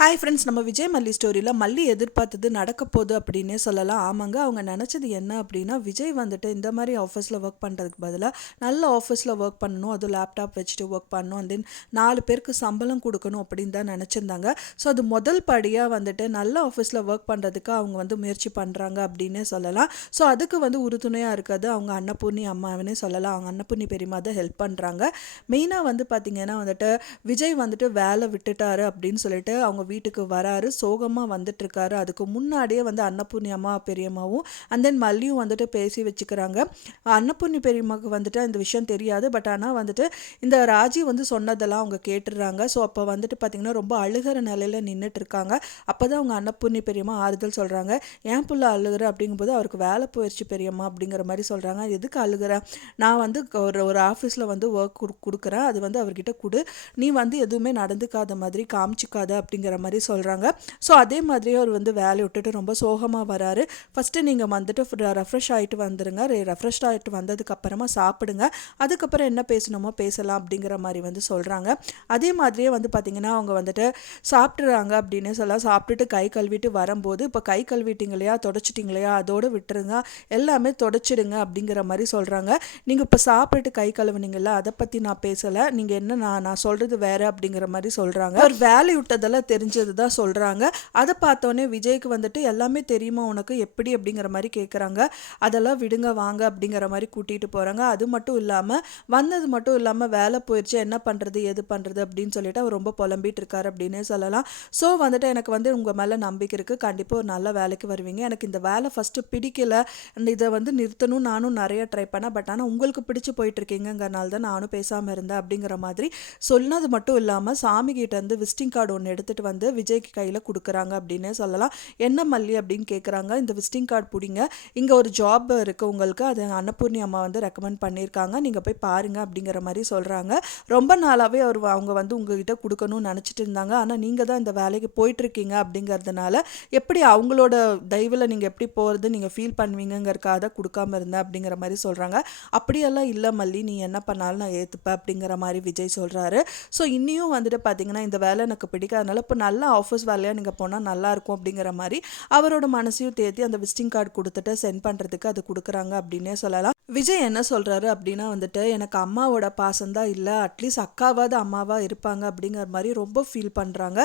Hi friends, நம்ம விஜய் மல்லி ஸ்டோரியில் மல்லி எதிர்பார்த்தது நடக்க போகுது அப்படின்னே சொல்லலாம். ஆமாங்க, அவங்க நினச்சது என்ன அப்படின்னா, விஜய் வந்துட்டு இந்த மாதிரி ஆஃபீஸில் ஒர்க் பண்ணுறதுக்கு பதிலாக நல்ல ஆஃபீஸில் ஒர்க் பண்ணணும், அதுவும் லேப்டாப் வச்சுட்டு ஒர்க் பண்ணணும், தென் 4 பேருக்கு சம்பளம் கொடுக்கணும் அப்படின்னு தான் நினச்சிருந்தாங்க. ஸோ அது முதல் படியாக வந்துட்டு நல்ல ஆஃபீஸில் ஒர்க் பண்ணுறதுக்கு அவங்க வந்து முயற்சி பண்ணுறாங்க அப்படின்னே சொல்லலாம். ஸோ அதுக்கு வந்து உறுதுணையாக இருக்காது அவங்க அன்னபூர்ணி அம்மாவனே சொல்லலாம். அவங்க அன்னபூர்ணி பெரியம்மா தான் ஹெல்ப் பண்ணுறாங்க. மெயினாக வந்து பார்த்திங்கன்னா வந்துட்டு விஜய் வந்துட்டு வேலை விட்டுட்டாரு அப்படின்னு சொல்லிட்டு அவங்க வீட்டுக்கு வராரு, சோகமாக வந்துட்டு இருக்காரு. அதுக்கு முன்னாடியே வந்து அன்னபூர்ணி அம்மா பெரியம்மாவும் அண்ட் தென் மல்லியும் வந்துட்டு பேசி வச்சுக்கிறாங்க. அன்னபூர்ணி பெரியம்மாவுக்கு வந்துட்டு இந்த விஷயம் தெரியாது. பட் ஆனால் வந்துட்டு இந்த ராஜி வந்து சொன்னதெல்லாம் அவங்க கேட்டுடுறாங்க. ஸோ அப்போ வந்துட்டு பார்த்திங்கன்னா ரொம்ப அழுகிற நிலையில் நின்றுட்டு இருக்காங்க. அப்போ தான் அவங்க அன்னபூர்ணி பெரியம்மா ஆறுதல் சொல்கிறாங்க. ஏன் புள்ள அழுகிற அப்படிங்கும்போது அவருக்கு வேலை போயிடுச்சு பெரியம்மா அப்படிங்கிற மாதிரி சொல்கிறாங்க. எதுக்கு அழுகிற, நான் வந்து ஒரு ஆஃபீஸில் வந்து ஒர்க் கொடுக்குறேன், அது வந்து அவர்கிட்ட கொடு, நீ வந்து எதுவுமே நடந்துக்காத மாதிரி காமிச்சிக்காத அப்படிங்கிற மாதிரி சொல்கிறாங்க. ஸோ அதே மாதிரியே அவர் வந்து வேலையை விட்டுட்டு ரொம்ப சோகமாக வராரு. ஃபஸ்ட்டு நீங்கள் வந்துட்டு ரெஃப்ரெஷ் ஆகிட்டு வந்துடுங்க, ரெஃப்ரெஷ் ஆகிட்டு வந்ததுக்கப்புறமா சாப்பிடுங்க, அதுக்கப்புறம் என்ன பேசணுமோ பேசலாம் அப்படிங்கிற மாதிரி வந்து சொல்கிறாங்க. அதே மாதிரியே வந்து பார்த்திங்கன்னா அவங்க வந்துட்டு சாப்பிட்றாங்க அப்படின்னு சொல்லலாம். சாப்பிட்டுட்டு கை கழுவிட்டு வரும்போது, இப்போ கை கழுவிட்டிங்களையா தொடச்சிட்டிங்களையா அதோடு விட்டுருங்க, எல்லாமே தொடச்சிடுங்க அப்படிங்கிற மாதிரி சொல்கிறாங்க. நீங்கள் இப்போ சாப்பிட்டுட்டு கை கழுவுனீங்களா அதை பற்றி நான் பேசலை, நீங்கள் என்ன நான் சொல்கிறது வேறு அப்படிங்கிற மாதிரி சொல்கிறாங்க. அவர் வேலை விட்டதெல்லாம் தெரிஞ்சது தான் சொல்கிறாங்க. அதை பார்த்தோன்னே விஜய்க்கு வந்துட்டு எல்லாமே தெரியுமா உனக்கு எப்படி அப்படிங்கிற மாதிரி கேட்குறாங்க. அதெல்லாம் விடுங்க வாங்க அப்படிங்கிற மாதிரி கூட்டிகிட்டு போகிறாங்க. அது மட்டும் இல்லாமல் வந்தது மட்டும் இல்லாமல் வேலை போயிடுச்சு, என்ன பண்ணுறது எது பண்ணுறது அப்படின்னு சொல்லிட்டு அவர் ரொம்ப புலம்பிட்டு இருக்காரு அப்படின்னே சொல்லலாம். ஸோ வந்துட்டு எனக்கு வந்து உங்கள் மேலே நம்பிக்கை இருக்குது, கண்டிப்பாக ஒரு நல்ல வேலைக்கு வருவீங்க, எனக்கு இந்த வேலை ஃபஸ்ட்டு பிடிக்கல, இதை வந்து நிறுத்தணும் நானும் நிறைய ட்ரை பண்ணேன், பட் ஆனால் உங்களுக்கு பிடிச்சி போயிட்டுருக்கீங்கிறனால தான் நானும் பேசாமல் இருந்தேன் அப்படிங்கிற மாதிரி சொன்னது மட்டும் இல்லாமல் சாமி கிட்ட இருந்து விசிட்டிங் கார்டு ஒன்று எடுத்துகிட்டு வந்து விஜய்க்கு கையில் கொடுக்குறாங்க அப்படின்னே சொல்லலாம். என்ன மல்லி அப்படின்னு கேட்குறாங்க. இந்த விசிட்டிங் கார்டு பிடிங்க, இங்கே ஒரு ஜாப் இருக்குது உங்களுக்கு, அது அன்னபூர்ணி அம்மா வந்து ரெக்கமெண்ட் பண்ணியிருக்காங்க, நீங்கள் போய் பாருங்கள் அப்படிங்கிற மாதிரி சொல்கிறாங்க. ரொம்ப நாளாகவே அவங்க வந்து உங்ககிட்ட கொடுக்கணும்னு நினச்சிட்டு இருந்தாங்க, ஆனால் நீங்கள் தான் இந்த வேலைக்கு போயிட்டுருக்கீங்க அப்படிங்கிறதுனால எப்படி அவங்களோட தயவில் நீங்கள் எப்படி போகிறது நீங்கள் ஃபீல் பண்ணுவீங்கிறக்காக கொடுக்காம இருந்தேன் அப்படிங்கிற மாதிரி சொல்கிறாங்க. அப்படியெல்லாம் இல்லை மல்லி, நீ என்ன பண்ணாலும் நான் ஏற்றுப்பேன் அப்படிங்கிற மாதிரி விஜய் சொல்கிறாரு. ஸோ இன்னியும் வந்துட்டு பார்த்தீங்கன்னா இந்த வேலை எனக்கு பிடிக்காதனால இப்போ நல்ல ஆஃபீஸ் வேலையாக நீங்கள் போனால் நல்லாயிருக்கும் அப்படிங்கிற மாதிரி அவரோட மனசையும் தேர்த்தி அந்த விசிட்டிங் கார்டு கொடுத்துட்டு சென்ட் பண்ணுறதுக்கு அது கொடுக்குறாங்க அப்படின்னே சொல்லலாம். விஜய் என்ன சொல்கிறாரு அப்படின்னா வந்துட்டு எனக்கு அம்மாவோட பாசம்தான் இல்லை, அட்லீஸ்ட் அக்காவாவது அம்மாவாக இருப்பாங்க அப்படிங்கிற மாதிரி ரொம்ப ஃபீல் பண்ணுறாங்க.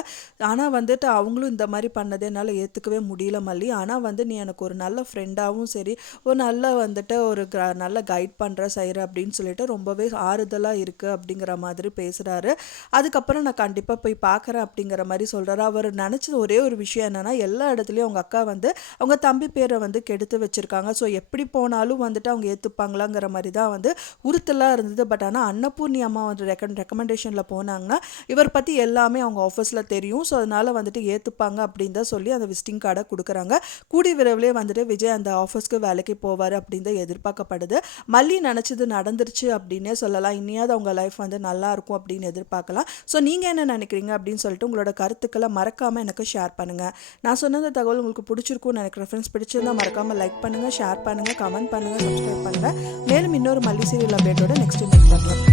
ஆனால் வந்துட்டு அவங்களும் இந்த மாதிரி பண்ணதே என்னால் ஏற்றுக்கவே முடியல மல்லி, ஆனால் வந்து நீ எனக்கு ஒரு நல்ல ஃப்ரெண்டாகவும் சரி, ஒரு நல்ல வந்துட்டு ஒரு நல்ல கைட் பண்ணுற செய்கிற அப்படின்னு சொல்லிட்டு ரொம்பவே ஆறுதலாக இருக்குது அப்படிங்கிற மாதிரி பேசுகிறாரு. அதுக்கப்புறம் நான் கண்டிப்பாக போய் பார்க்குறேன் அப்படிங்கிற மாதிரி சொல்கிறாரு. அவர் நினச்சது ஒரே ஒரு விஷயம் என்னென்னா, எல்லா இடத்துலையும் அவங்க அக்கா வந்து அவங்க தம்பி பேரை வந்து கெடுத்து வச்சுருக்காங்க, ஸோ எப்படி போனாலும் வந்துட்டு அவங்க ஏற்றுப்பாங்களாங்கிற மாதிரி தான் வந்து உறுத்தலாக இருந்தது. பட் ஆனால் அன்னபூர்ணி அம்மா வந்து ரெக்கமெண்டேஷனில் போனாங்கன்னா இவர் பற்றி எல்லாமே அவங்க ஆஃபீஸில் தெரியும், ஸோ அதனால் வந்துட்டு ஏற்றுப்பாங்க அப்படின்னு தான் சொல்லி அந்த விசிட்டிங் கார்டை கொடுக்குறாங்க. கூடி விரைவிலே வந்துட்டு விஜய் அந்த ஆஃபீஸ்க்கு வேலைக்கு போவார் அப்படின்னு தான் எதிர்பார்க்கப்படுது. மல்லி நினச்சது நடந்துருச்சு அப்படின்னே சொல்லலாம். இனியாவது அவங்க லைஃப் வந்து நல்லாயிருக்கும் அப்படின்னு எதிர்பார்க்கலாம். ஸோ நீங்கள் என்ன நினைக்கிறீங்க அப்படின்னு சொல்லிட்டு உங்களோட கருத்துக்களை மறக்காமல் எனக்கு ஷேர் பண்ணுங்கள். நான் சொன்ன தகவல் உங்களுக்கு பிடிச்சிருக்கும்னு எனக்கு ரெஃபரன்ஸ் பிடிச்சிருந்தால் மறக்காமல் லைக் பண்ணுங்கள், ஷேர் பண்ணுங்கள், கமெண்ட் பண்ணுங்கள், சப்ஸ்கிரைப் பண்ணுங்கள். மேலும் இன்னொரு மல்லி சீரியல் அப்டேட்டோட நெக்ஸ்ட் மீட் பண்ணலாம்.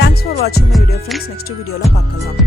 தேங்க்ஸ் ஃபார் வாட்சிங் மை வீடியோ ஃப்ரெண்ட்ஸ். நெக்ஸ்ட் வீடியோவில் பார்க்கலாம்.